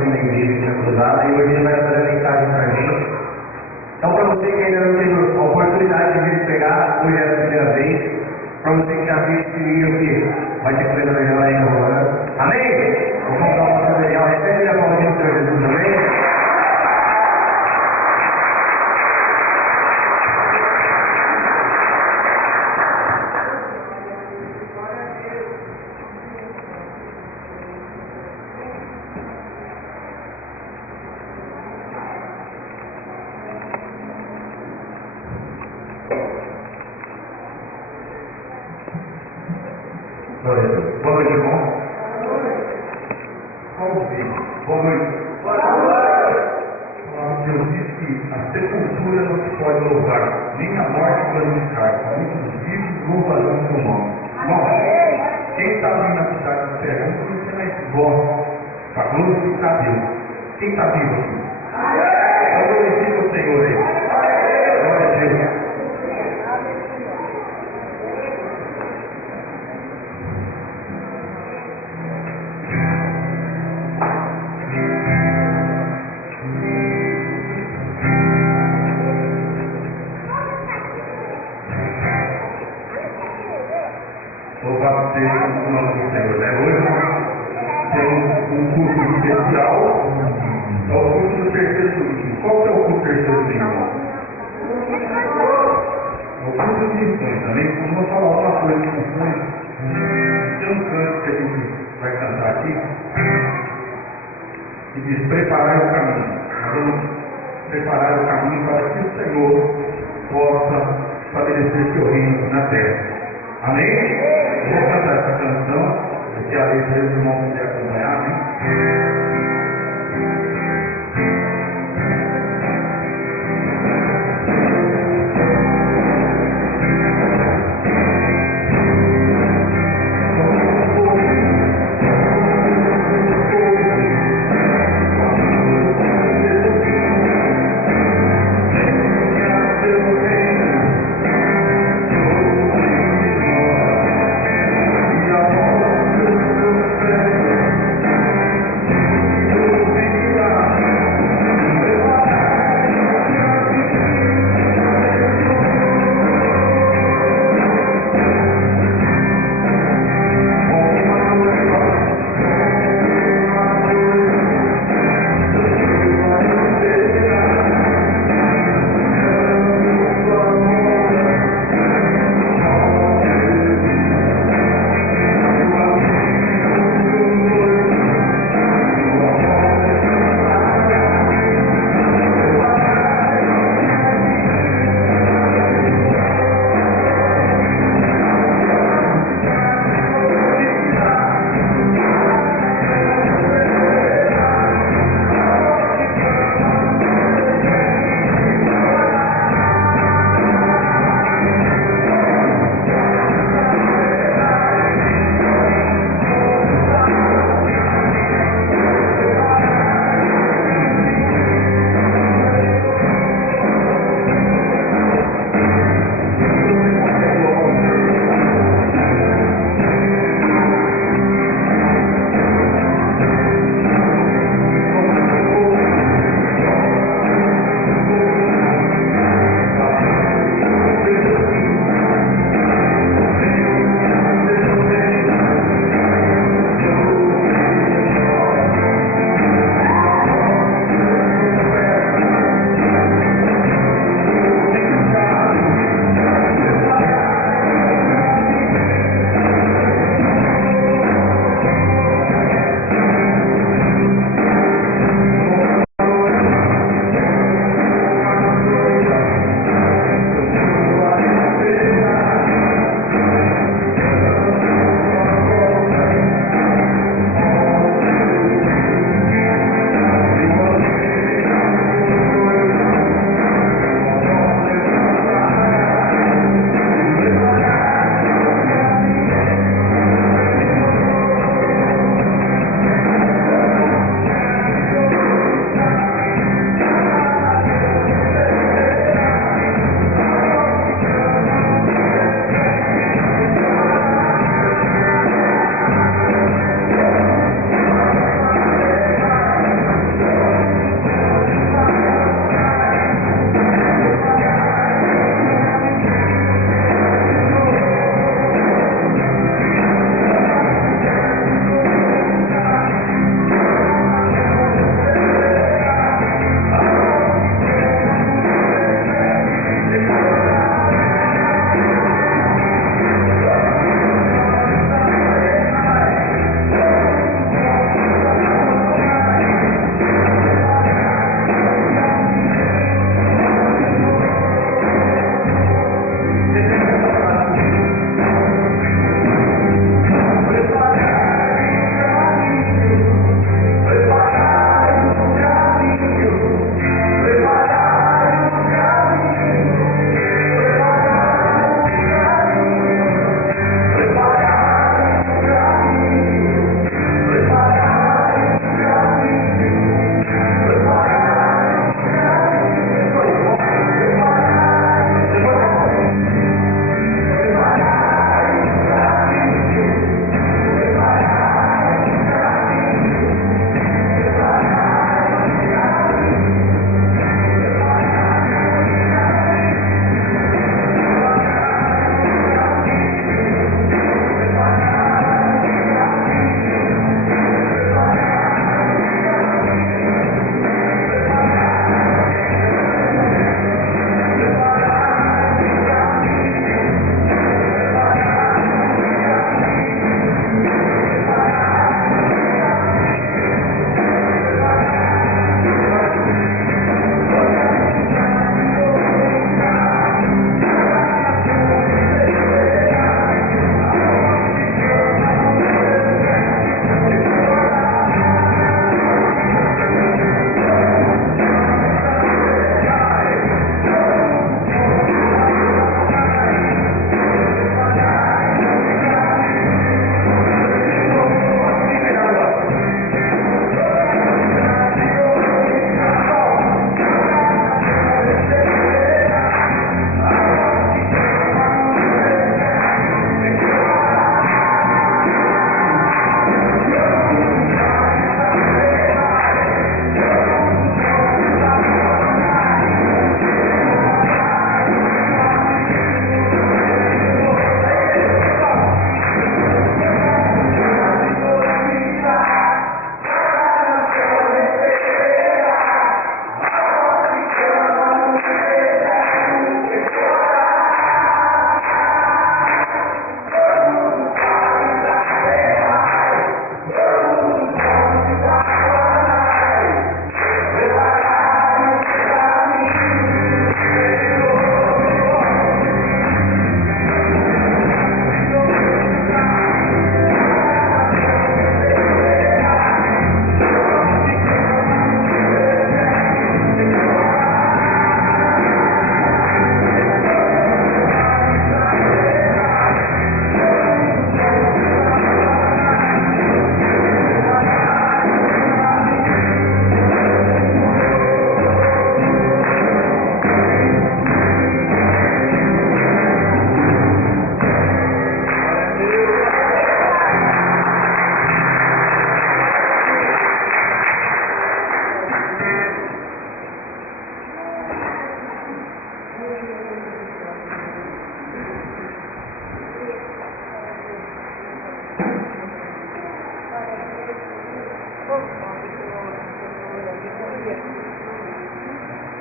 aqui na igreja cruzada e hoje ele vai dar a mensagem para a gente. Então, para você que ainda não teve a oportunidade de vir pegar, hoje é a primeira vez. Para você que já viu esse livro que vai ter coisa legal aí rolando. Amém? Vamos contar uma coisa legal. Recebe a palavrinha do Senhor Jesus, amém? Glória a Deus. Boa noite, irmão. Boa noite. Deus diz que a sepultura não se pode louvar, nem a morte glorificar. Muitos vivos louvarão seu nome. Irmão, quem está vindo na cidade do Serrão, você mais gosta para glorificar Deus. Quem está vivo aqui? Então glorifica o Senhor aí. Glória a Deus. Louvado seja o nome do Senhor, né? Hoje temos um culto especial, é o culto do terceiro domingo. Qual que é o culto do terceiro domingo? O culto de missões, também. Vamos falar uma coisa de missões. Tem um canto que a gente vai cantar aqui, que diz: preparar o caminho. Nós vamos preparar o caminho para que o Senhor possa estabelecer seu reino na terra. Amém? Eu vou cantar essa canção, se a letra dos irmãos puder acompanhar, amém?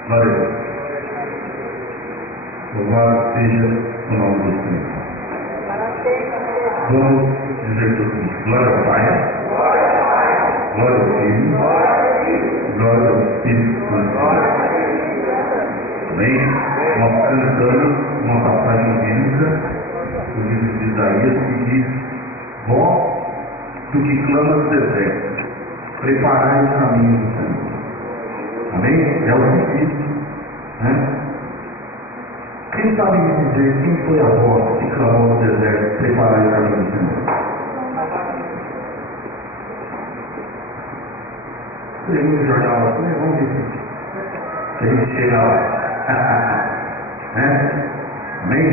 Glória a Deus. Louvado seja o nome do Senhor. Vamos dizer tudo. Glória ao Pai. Glória ao Filho. Glória ao Espírito Santo. Amém? Nós cantamos uma passagem bíblica do livro de Isaías que diz: vós do que clama no deserto, preparai o caminho do Senhor. Amém? É o que diz, né? Quem sabe me dizer quem foi a voz que clamou no deserto, preparai o caminho do Senhor? Eu li no jornal assim, vamos ver se a gente chega lá. Né? Amém?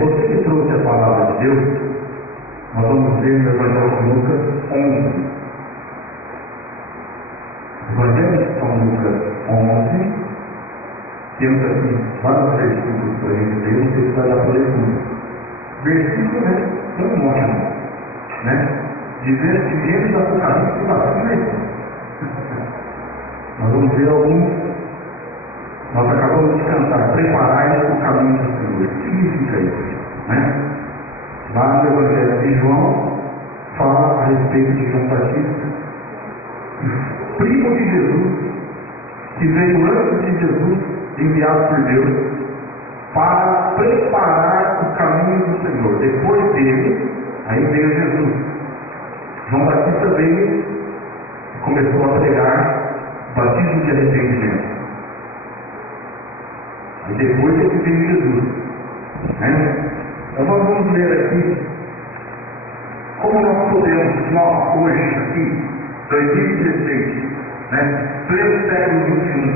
Você que trouxe a palavra de Deus, nós vamos ver no Evangelho de Lucas 11. Evangelho de São Lucas 11, temos aqui vários versículos para a gente ler, não sei se vai dar para ler tudo. Versículo, né? Tem um monte, né? Dizendo da Apocalipse tem bastante versículo. Nós vamos ver alguns. Nós acabamos de cantar, preparai o caminho do Senhor. O que significa isso? Né? Lá no Evangelho de João, fala a respeito de João Batista, primo de Jesus, que veio antes de Jesus, enviado por Deus, para preparar o caminho do Senhor. Depois dele, aí veio Jesus. João Batista veio e começou a pregar o batismo de arrependimento. E depois ele veio Jesus. Né? Então nós vamos ler aqui como nós podemos, hoje aqui, 2016, né? Pleno século XXI,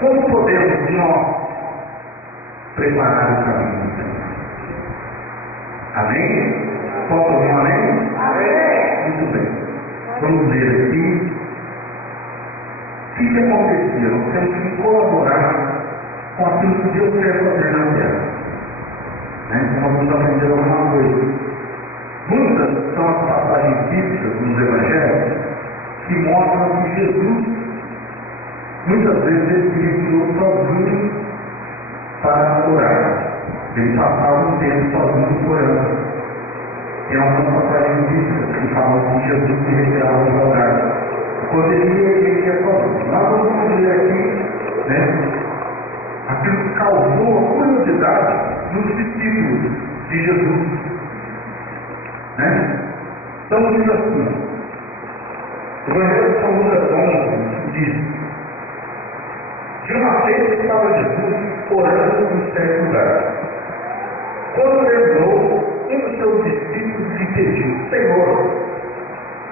como podemos nós preparar o caminho do Senhor? Amém? Posso ouvir um amém? Amém! Muito bem. Vamos ver aqui o que acontecia. Nós temos que colaborar com aquilo que Deus quer fazer na terra. Né? Nós vamos aprender alguma coisa. Muitas são as passagens bíblicas nos Evangelhos que mostram que Jesus, muitas vezes, ele se retirou sozinho para orar. Ele passava um tempo sozinho orando. Tem algumas passagens bíblicas que falam que Jesus se retirava para orar. Quando ele ia sozinho. Nós vamos ver aqui, né? Aquilo que causou a curiosidade nos discípulos de Jesus. Né? Então diz assim, o Evangelho de São Lucas 11 diz: de uma vez estava Jesus orando em certo lugar. Quando terminou, um dos seus discípulos lhe pediu: Senhor,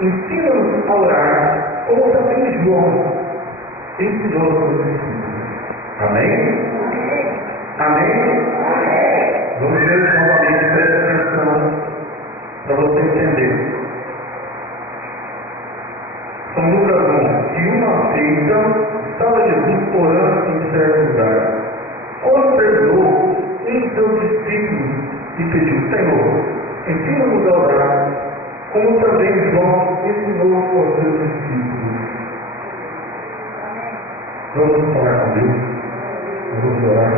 ensina-nos a orar, como também João ensinou aos seus discípulos. Amém? Amém? Vamos ver novamente, presta atenção para você entender. São Lucas 11. De uma feita, estava Jesus orando em certo lugar. Quando terminou, um de seus discípulos lhe pediu: Senhor, ensina-nos a orar, como também João ensinou aos seus discípulos. Vamos falar com Deus. Vamos orar.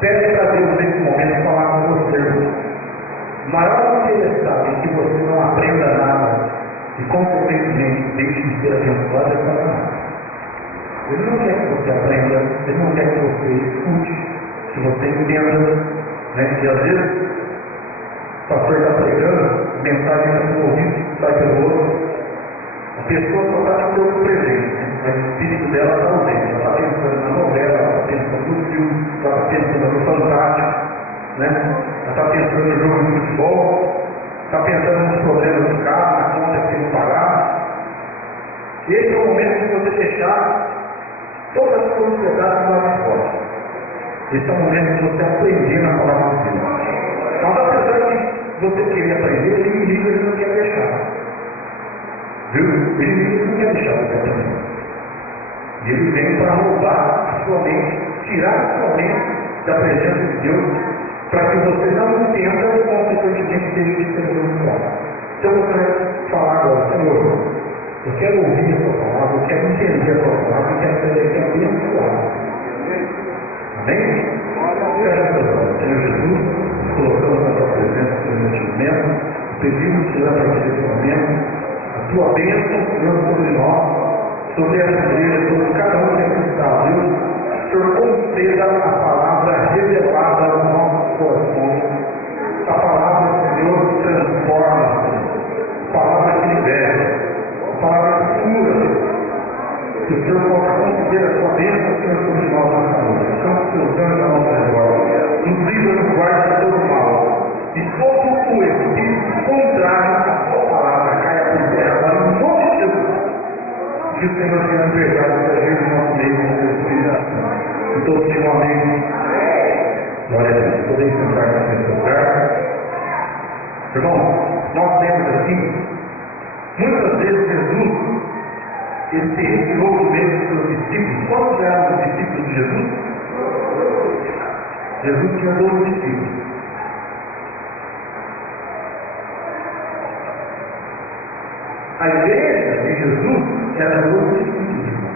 Pede para Deus nesse momento falar com você. Maior interessado em que você não aprenda nada e consequentemente deixe de ser abençoado é Satanás. Ele não quer que você aprenda, ele não quer que você escute, que você entenda, né? E às vezes o pastor está pregando, a mensagem está no ouvido, sai pelo outro. A pessoa só está no corpo presente, né? Mas o espírito dela está ausente. Ela está pensando na novela, ela está pensando no filme, ela está pensando no fantástico, né? Ela está pensando no jogo de futebol, está pensando nos problemas do carro, na conta que tem que pagar. Esse é o momento de você deixar toda a sua ansiedade lá de fora. Esse é o momento de você aprender na palavra de Deus. Mas apesar de você querer aprender, o inimigo ele não quer deixar. Viu? O inimigo não quer deixar você aprender. E ele vem para roubar a sua mente, tirar a sua mente da presença de Deus, para que você não entenda e consequentemente deixe de ser abençoado. Então eu quero falar agora: Senhor, eu quero ouvir a sua palavra, eu quer entender a tua palavra e quer saber que é abençoado. Amém? Fecha seus olhos. Senhor Jesus, nos colocamos na tua presença neste momento, pedimos, Senhor, para que nesse momento, a tua bênção, Senhor, sobre nós, sobre essa igreja, sobre cada um que aqui está, Deus. Senhor, conceda a palavra revelada aos nossos corações. A palavra, Senhor, que transforma, a palavra que libera, a palavra que cura. Que o Senhor possa conceder a sua bênção, Senhor, sobre nós nessa noite. Campo seus anjos ao nosso redor. Nos livra, nos guarda de todo mal. E todo o espírito contrário à sua palavra caia por terra, agora em nome de Jesus. Que o Senhor tenha liberdade de agir no nosso meio com o Espírito Santo. E todos digam amém. Glória a Deus. Podem sentar nesse lugar. Irmão, nós temos aqui, muitas vezes Jesus, ele se retirou do meio dos seus discípulos. Quantos eram os discípulos de Jesus? Jesus tinha 12 discípulos. A igreja de Jesus era 12 discípulos.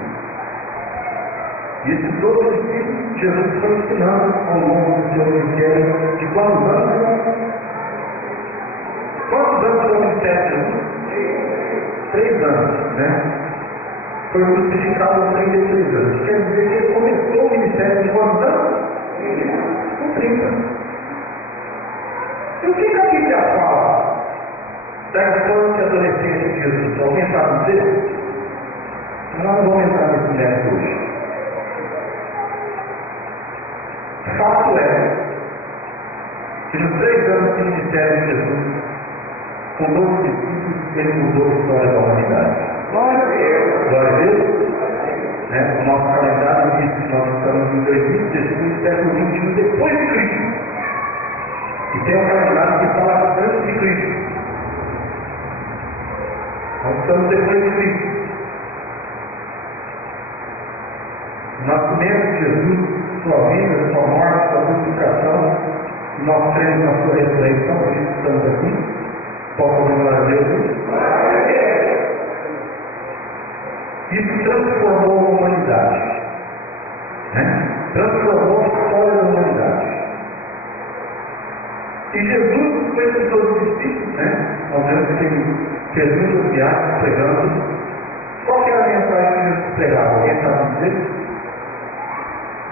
E esses 12 discípulos, Jesus foi ensinando ao longo do seu ministério de quantos anos? Quantos anos foi o ministério de Jesus? 3 anos, né? Foi crucificado aos 33 anos. Quer dizer que ele começou o ministério de quantos anos? Com 30. E o que a Bíblia fala da infância e adolescência de Jesus? Alguém sabe dizer? Nós não vamos entrar nesse mérito hoje. Fato é que nos 3 anos de ministério de Jesus, com 12 discípulos, ele mudou a história da humanidade. Glória a Deus! Glória a Deus! Né? O nosso calendário diz que nós estamos em 2016, século XXI, depois de Cristo. E tem um calendário que fala antes de Cristo. Nós estamos depois de Cristo. O nascimento de Jesus, sua vida, sua morte, sua crucificação, e nós cremos na sua ressurreição, por isso estamos aqui. Posso glória a Deus? Isso transformou a humanidade. Né? Transformou a história da humanidade. E Jesus foi com todos os discípulos, né? Nós vemos que ele fez muitas viagens pregando. Qual que era a mensagem que Jesus pregava? Alguém sabe dizer?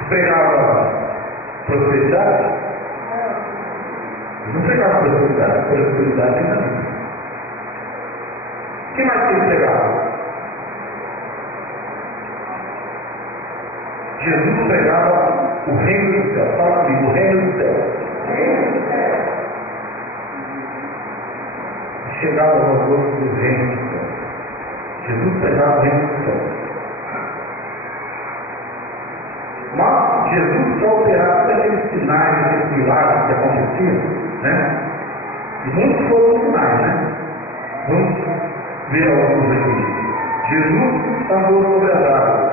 Pregava prosperidade? Não pregava prosperidade não. O que mais que ele pregava? Jesus pregava o reino do céu. Fala comigo, o reino do céu. Chegava aos outros do reino do céu. Jesus pregava o reino do céu. Mas Jesus só operava aqueles sinais, aqueles milagres que aconteciam, né? E muitos foram sinais, né? Vamos ver alguns aqui. Jesus andou sobre as águas.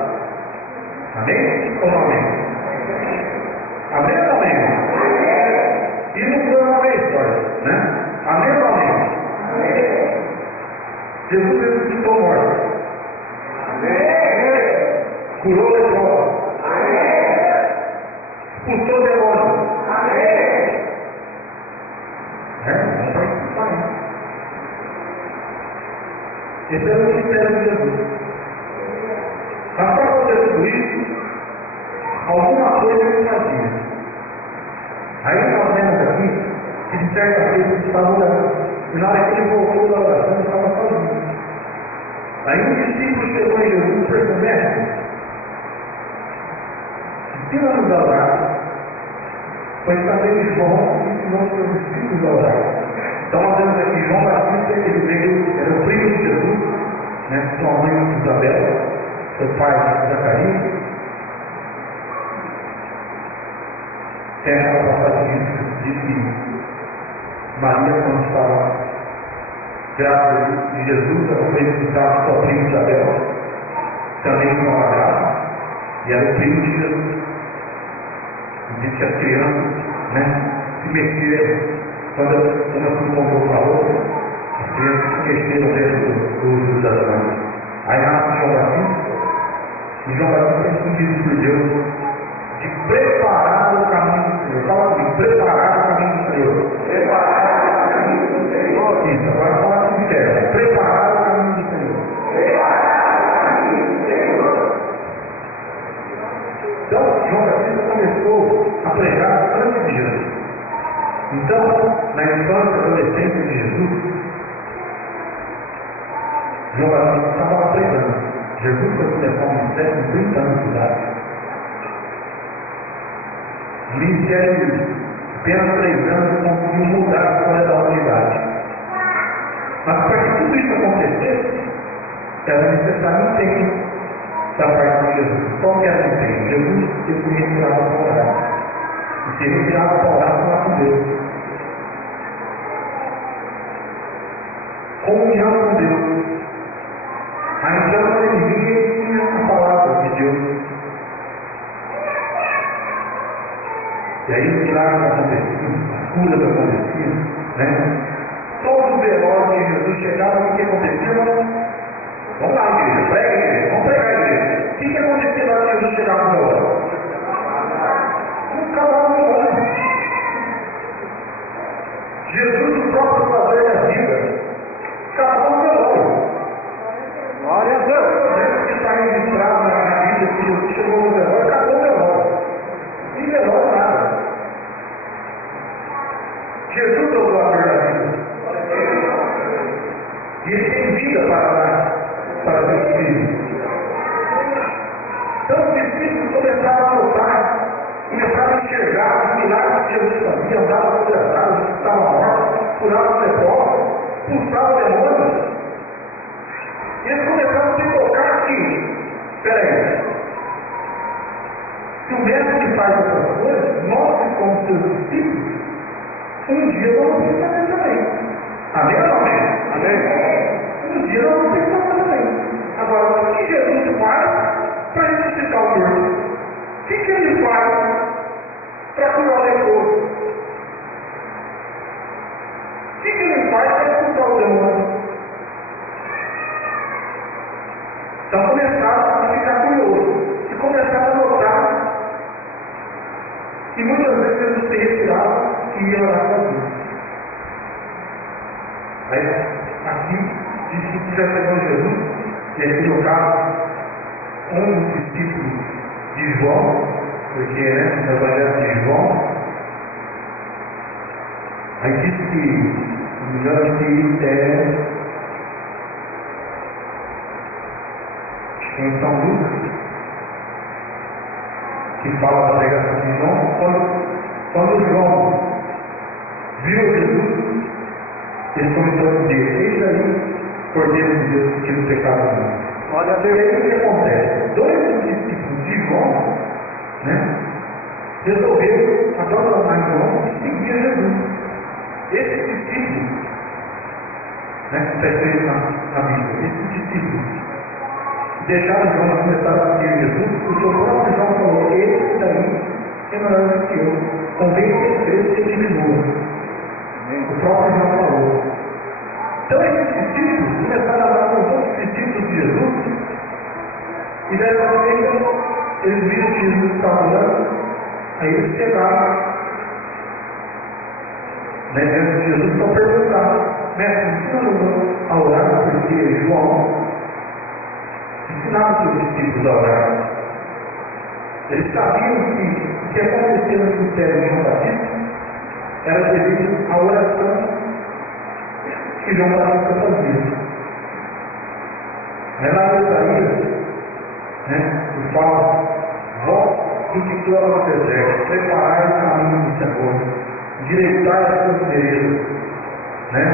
Amém ou não amém? Amém ou não amém? E não foi uma vez só, né? Amém ou não amém? Jesus ressuscitou mortos. Curou leprosos. Expulsou demônios. Vamos participar, né? Esse é o ministério de Jesus. Mas para fazer tudo isso, alguma coisa ele fazia. Aí nós vemos aqui que de certa feita ele estava orando. E na hora que ele voltou da oração, ele estava sozinho. Aí um discípulo chegou em Jesus e perguntou: mestre, ensina-nos a orar. Foi também de João que ensinou seus discípulos a orar. Então nós vemos aqui João Batista, ele veio, era o primo de Jesus, né? Sua mãe Isabel, seu pai Zacarias. Tem aquela passagem de que Maria, quando estava grávida de Jesus, ela foi visitar sua prima Isabel, também estava grávida, e era o primo de Jesus. E disse que as crianças, né, se mexiam, quando uma se encontrou com a outra, as crianças se mexeram dentro do útero das mães. Aí nasce João Batista, na infância e adolescência de Jesus, João Batista estava lá pregando. Jesus foi começar o ministério com 30 anos de idade. O ministério de apenas 3 anos conseguiu mudar a história da humanidade. Mas para que tudo isso acontecesse, era necessário um tempo da parte de Jesus. Qual que era o tempo? Jesus teve que retirar a palavra. E se ele retirar a palavra, falar com Deus. Comunhão com Deus. Aí então, quando ele vinha, ele tinha a palavra de Deus. E aí os milagres aconteciam, as curas aconteciam, né? Todos os velórios que Jesus chegava, o que acontecia? Vamos lá, igreja, prega, igreja, vamos pregar, igreja. O que acontecia lá que Jesus chegava no velório? Um cavalo no velório. Jesus, o próprio fazer da vida, cavalo no velório. Glória a Deus. Que está registrado na Bíblia que Jesus chegou no velório, acabou o velório. Nem velório nada. Jesus é o autor da vida. E ele tem vida para dar para seus filhos. Então os discípulos começaram a notar, começaram a enxergar os milagres que Jesus fazia, andava sobre as águas, estava morto, curava os leprosos, expulsava demônios. E eles começaram a se tocar que, peraí, se o mestre faz essas coisas, nós que somos seus discípulos, um dia vamos ter que fazer também. Amém ou não amém? Amém. Um dia nós vamos ter que fazer também. Agora, o que Jesus faz para ressuscitar o morto? O que ele faz para curar o leproso? O que ele faz para expulsar o demônio? Então começaram a ficar curiosos e começaram a notar que muitas vezes eles se retiravam e iam orar sozinhos. Aí, aqui, diz que já chegou Jesus, e aqui no caso, um dos discípulos de João, porque, né, no Evangelho de João, aí diz que, não me engano, que em São Lucas, que fala da pregação de João, quando João viu Jesus, ele começou a dizer: eis aí, Cordeiro de Deus, que tira o pecado do mundo. Olha, a ver o que acontece. 2 discípulos de João, né, resolveram abandonar João e seguir Jesus. Esses discípulos, né, que está escrito na Bíblia, esses discípulos deixaram João e começaram a seguir Jesus, porque o próprio João falou: esse daí é maior do que eu, convém que ele cresça e ele diminua. O próprio João falou. Então esses discípulos começaram a dar com os outros discípulos de Jesus, e dessa vez eles viram que Jesus estava orando, aí eles chegaram, né, diante de Jesus para perguntar: mestre, ensina-nos a orar, porque João ensinava os seus discípulos a orar. Eles sabiam que o que acontecia no ministério de João Batista era devido à oração que João Batista fazia. Aí lá em Isaías, né, ele fala: vós do que clama no deserto, preparai o caminho do Senhor, direitai as suas veredas, né?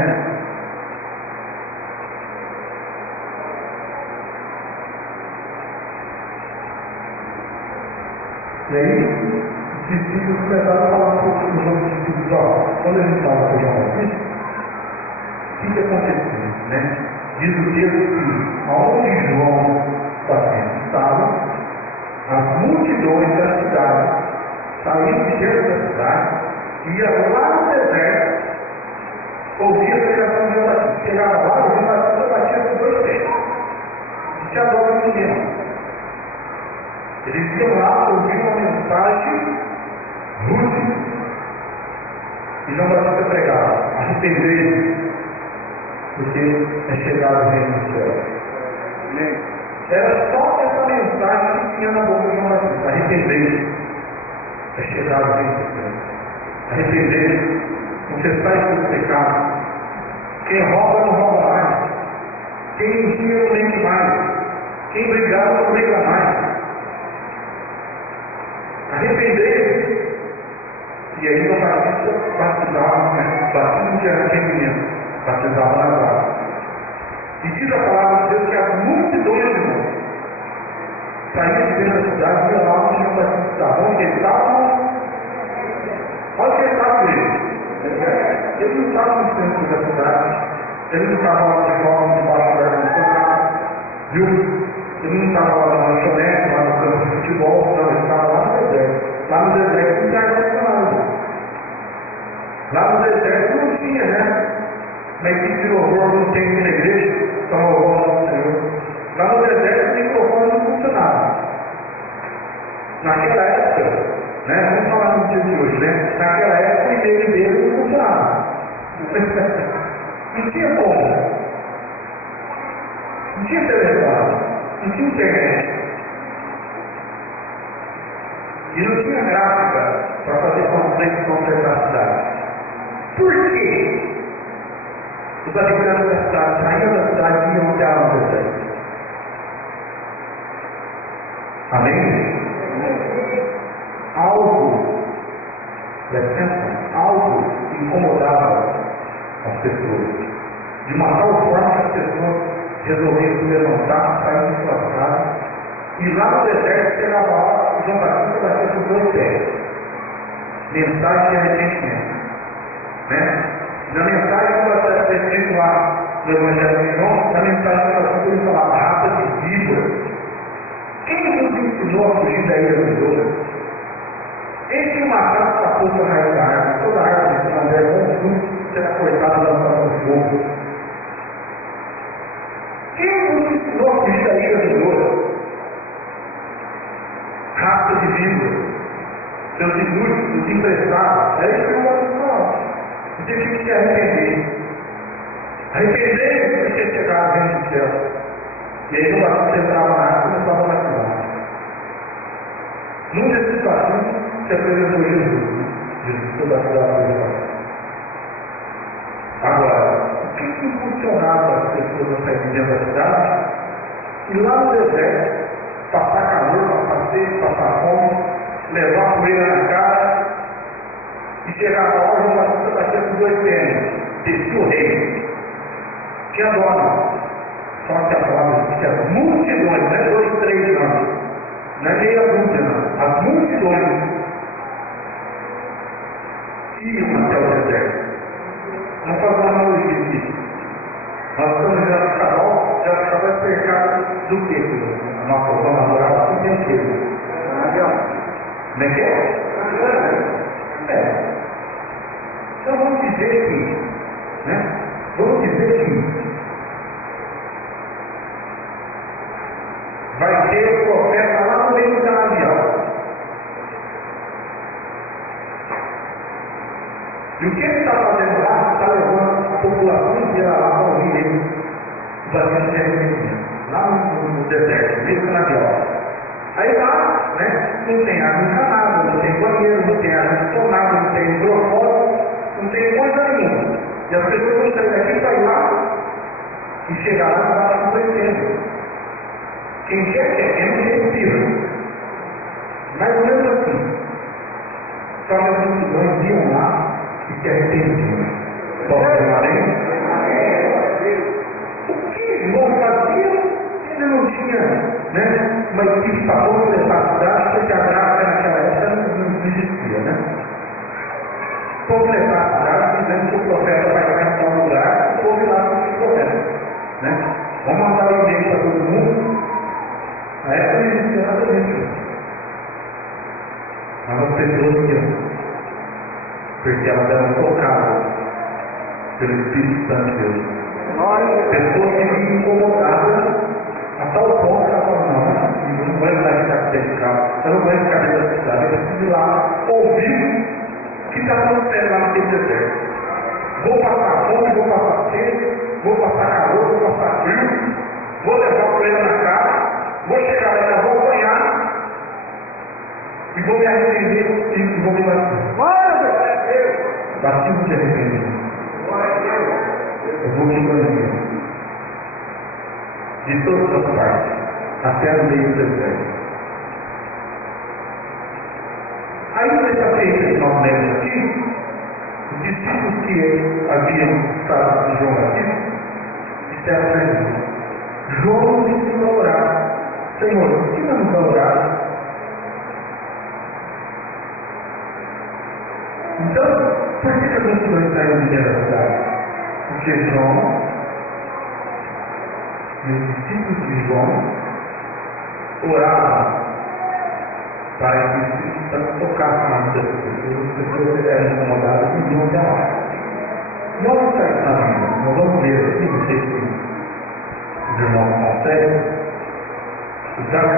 E aí, os discípulos começaram a falar um pouco com os outros discípulos: ó, quando a gente fala com João Batista, o que acontecia, né? Diz o texto que, aonde João Batista estava, as multidões da cidade saíam de dentro da cidade, iam lá no deserto, ouviam a pregação de João Batista. Chegava lá, o João Batista batia com 2 pés. Disse: agora o menino. Eles iam lá ouvir uma mensagem rude. E João Batista pregava: arrependei-vos, porque é chegado o reino do céu. Era só essa mensagem que tinha na boca de João Batista: arrependei-vos, é chegado o reino do céu. Arrependei-vos, confessar os seus pecados. Quem rouba não rouba mais. Quem mentia não mente mais. Quem brigava não briga mais. Arrependei-se. E aí o batista batizava, né? Batismo de arrependimento. Batizava nas águas. E diz a palavra de Deus que as multidões de nós saíam de dentro da cidade e iam lá onde João Batista estava. Onde ele estava? Onde ele estava ele? Ele não estava no centro da cidade. Ele não estava lá de fora, debaixo da ar-condicionado. Viu? Ele não estava lá na lanchonete, lá no campo de futebol. Não, ele estava lá no deserto. Lá no deserto não tinha ar-condicionado. Lá no deserto não tinha, né? Uma equipe de louvor não tem na igreja para louvar o Senhor. Lá no deserto o microfone não funcionava. Naquela época, né? Vamos falar no dia de hoje, né? Naquela época o e-mail dele não funcionava. Não tinha como. Não tinha telefone. Não tinha internet. E não tinha gráfica para fazer completar a cidade. Por quê? Os habitantes da cidade saíam da cidade e iam até a deserto. Amém? Algo incomodava as pessoas. De uma tal forma que as pessoas resolviam se levantar, sair de suas casas. E lá no deserto chegava a hora, João Batista bateu com os dois pés. Mensagem de arrependimento. Né? Na mensagem que está escrito lá no Evangelho de João, na mensagem que ele falava raça de víbora. Quem nos ensinou a fugir da ira dos outros? Esse macaco está posto na raiz da árvore, toda a árvore que não der bom fruto será cortada e lançada no fogo. Quem nos ensinou a fugir da ira dos outros? Raça de víbora. Seus inúteis, os emprestados. É isso que eu vou falar. Você tem que se arrepender. Arrepender de ter chegado dentro do céu. E aí o Batista entrava na água e começava a batizar. Num desses batismos se apresentou Jesus. Jesus foi batizado por Jesus. Agora, o que impulsionava as pessoas a sair dentro da cidade? E lá no deserto, passar calor, passar sede, passar fome, levar a poeira na cara, e chegava a hora, João Batista batia com dois pés, descia o rei. Tinha dona. Só que a palavra diz que as multidões, não é 2, 3 não. Não é meia dúzia, não. As multidões iam até o deserto. Vamos fazer uma analogia aqui. Nós estamos já no canal, já ficava cercado do quê? A nossa zona rural, o que é o como é que é? Então vamos dizer que, né? Vamos dizer que vai ter o profeta lá no meio do canavial. E o que ele está fazendo lá? Está levando a população inteira lá para ouvir ele, o batismo de arrependimento, lá no deserto, no meio do canavial. Aí lá, né, não tem água encanada, não tem banheiro, não tem água encanada, não tem hidrofone, não tem coisa nenhuma. E as pessoas vão sair daqui para ir lá e chegar lá e vai compreendendo. Quem quer não respira. Mais ou menos assim. Só que as multidões iam lá e se arrependiam. Posso chamar aí? O que João fazia? Ele não tinha, né, uma equipe para completar a cidade, porque a gráfica naquela época não existia, né? Completar a cidade, dizendo que o profeta vai ficar em tal lugar, o povo lá com o profeta, né? Vamos mandar o e-mail para todo mundo. Na época não existia nada disso. Mas as pessoas iam, porque elas eram tocadas pelo Espírito Santo de Deus. Pessoas que ficam incomodadas a tal ponto que ela fala, não vai mais ficar dentro de casa, eu não vou ficar dentro da cidade, eu preciso ir lá ouvir o que está acontecendo lá naquele deserto. Vou passar fome, vou passar sede, vou passar calor, vou passar frio, vou levar o poeira na cara, vou chegar lá, vou apanhar e vou me arrepender e vou me batizar. batismo de arrependimento. Eu vou te banir de todas as partes, até no meio do deserto. Aí, nessa feita que nós lemos aqui, os discípulos que haviam estado com João Batista disseram para ele: João nos ensinou a orar. Senhor, ensina-nos a orar. Então, por que as multidões saíram de dentro da cidade? Porque João e os discípulos de João oravam para que o Espírito Santo tocasse na vida das pessoas, as pessoas eram incomodadas e iam até lá. Nós vamos ver aqui, não sei se os irmãos conseguem, o Tiago